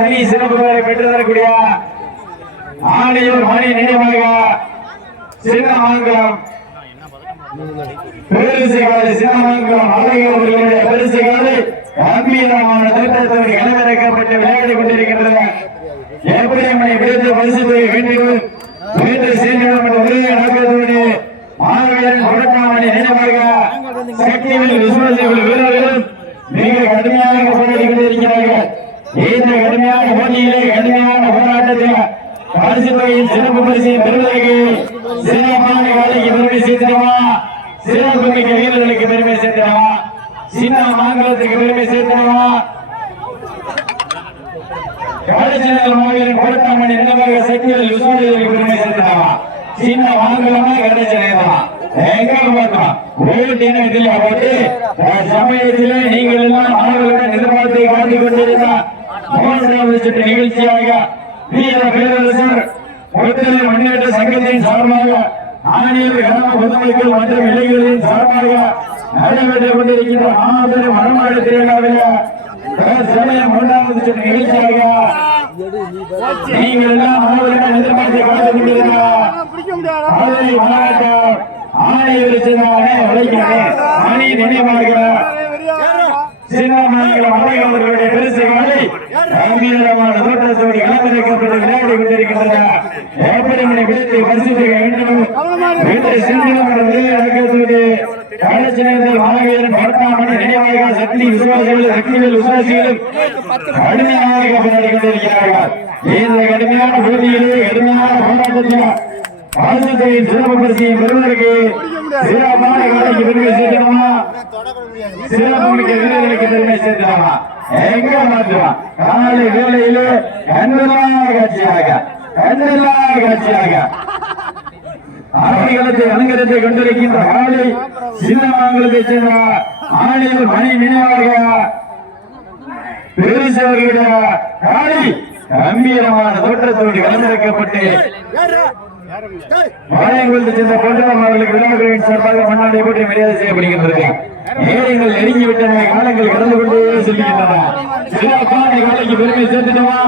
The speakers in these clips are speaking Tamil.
தனி சிறப்பு பெயரை பெற்று தரக்கூடிய ஆணையூர் மணி நினைவாக சின்னமங்கலம் பெருசுகாடு சின்னமங்கலம் அழகர்களுடைய கம்பீரமான விளையாடி கொண்டிருக்கின்றன எப்படி நம்மை பரிசு தொகை வேண்டும் வீட்டு சீனிடம் என்ற உறுதியை நடப்பதோடு மாணவியரின் தொடக்காமணி நினைவாக சக்திவில் விசுவாசிகள் வீரர்களும் மிக கடுமையாக போராடி கொண்டிருக்கிறார்கள். இந்த கடுமையான போட்டியிலே கடுமையான போராட்டத்தில் பரிசு தொகையில் சிறப்பு பரிசை பெறுவதற்கு சிறப்பான வேலைக்கு பெருமை சேர்த்திடவா? சிறப்பு மிக்க வீரர்களுக்கு பெருமை சேர்த்திடவா? சின்ன மாங்கலத்துக்கு பெருமை சேர்த்திடவா? காலேஜினல் மாவீரன் கோட்டாமணி நினைவாக சக்தியில் விசுவாசிகளுக்கு பெருமை சேர்த்திடவா? சின்ன மாங்கலமா கடைசி எங்க பார்த்தோம் ஓட்டின இதில் போட்டு சமயத்திலே நீங்கள் எல்லாம் மாணவர்களுடன் எதிர்பார்த்தை காட்டிக் கொண்டிருந்தார் மூன்றாவது நிகழ்ச்சியாக வீர பேரரசர் ஒருத்தலை முன்னேற்ற சங்கத்தின் சார்பாக ஆணையர் கிராம பொதுமக்கள் மற்றும் இளைஞர்களின் சார்பாக நடைபெற்றுக் கொண்டிருக்கின்ற மாபெரும் மரமாடு திருவிழாவில் மூன்றாவது சுற்று நிகழ்ச்சியாக நீங்கள் எல்லாம் மாணவர்கள் எதிர்பார்த்து காத்துக் மாவட்டம் ஆணையர் சின்னமானே உழைக்கிறேன் மணி நினைவாக சின்னமங்கலம் அழகவர்களுடைய பெருசு காலை கம்பீரமான தோட்டத்தோடு இளம்பிறக்கப்பட்டு விளையாடி கொண்டிருக்கின்றன. எப்படி விடுத்து பரிசுத்த வேண்டும் வீட்டை சிங்களம் விளையாடுவதோடு கடைசி நேரத்தில் பரத்தாமணி நினைவாக சக்தி விசுவாசிகள் சக்திகள் விசுவாசிகளும் கடுமையாக போராடி கொண்டிருக்கிறார்கள். இந்த கடுமையான போட்டியிலே கடுமையான போராட்டத்தில் பரிசுத்தையின் சிறப்பு பரிசையை பெறுவதற்கு சிறப்பான வேலைக்கு பெருமை சேர்க்கணுமா சிறப்பு மிக்க வீரர்களுக்கு பெருமை சேர்க்கலாமா எங்க மாற்றுவா காலை வேலையிலே கண்ணில்லாத காட்சியாக கண்ணில்லாத காட்சியாக. ஆணைகளத்தை அலங்கரித்துக் கொண்டிருக்கின்ற காலை சின்னமாங்கலத்தை சேர்ந்த ஆணையர் மணி நினைவாக பெருசவர்களுடைய காலை கம்பீரமான தோற்றத்தோடு கலந்திருக்கப்பட்டு மாநிலங்களுக்கு சேர்ந்த பொன்றாம் அவர்களுக்கு விழாக்களின் சார்பாக மண்ணாடை போட்டி மரியாதை செய்யப்படுகின்றது. ஏழைகள் நெருங்கிவிட்டன காலங்கள் கடந்து கொண்டே செல்கின்றன. சிறப்பான காலைக்கு பெருமை சேர்த்துட்டோமா?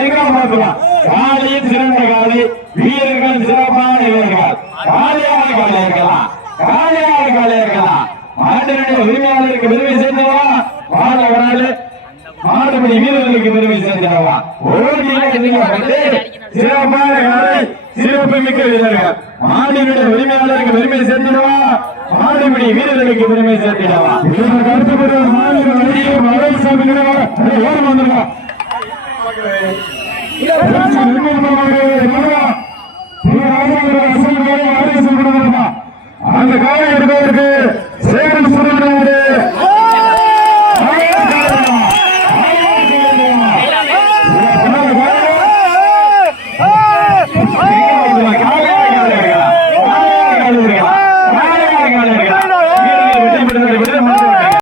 எங்க பார்க்கலாம் காலையும் சிறந்த காலை வீரர்கள் சிறப்பான வீரர்கள். காலையான காலை இருக்கலாம் காலையான காலை இருக்கலாம். மாட்டினுடைய உரிமையாளருக்கு பெருமை சேர்த்தவா வாழ ஒரு ஆளு மாடுபடி வீரர்களுக்கு பெருமை சேர்ந்திடவா சிறப்பான காலை சிறப்பு மிக்க வீரர்கள். மாடினுடைய உரிமையாளருக்கு பெருமை சேர்த்திடவா மாடுபடி வீரர்களுக்கு பெருமை சேர்த்திடவா கருத்துப்பட்ட மாநில வழியை மலைசாமி ஓரம் வந்துருவா அந்த காலை எடுப்பதற்கு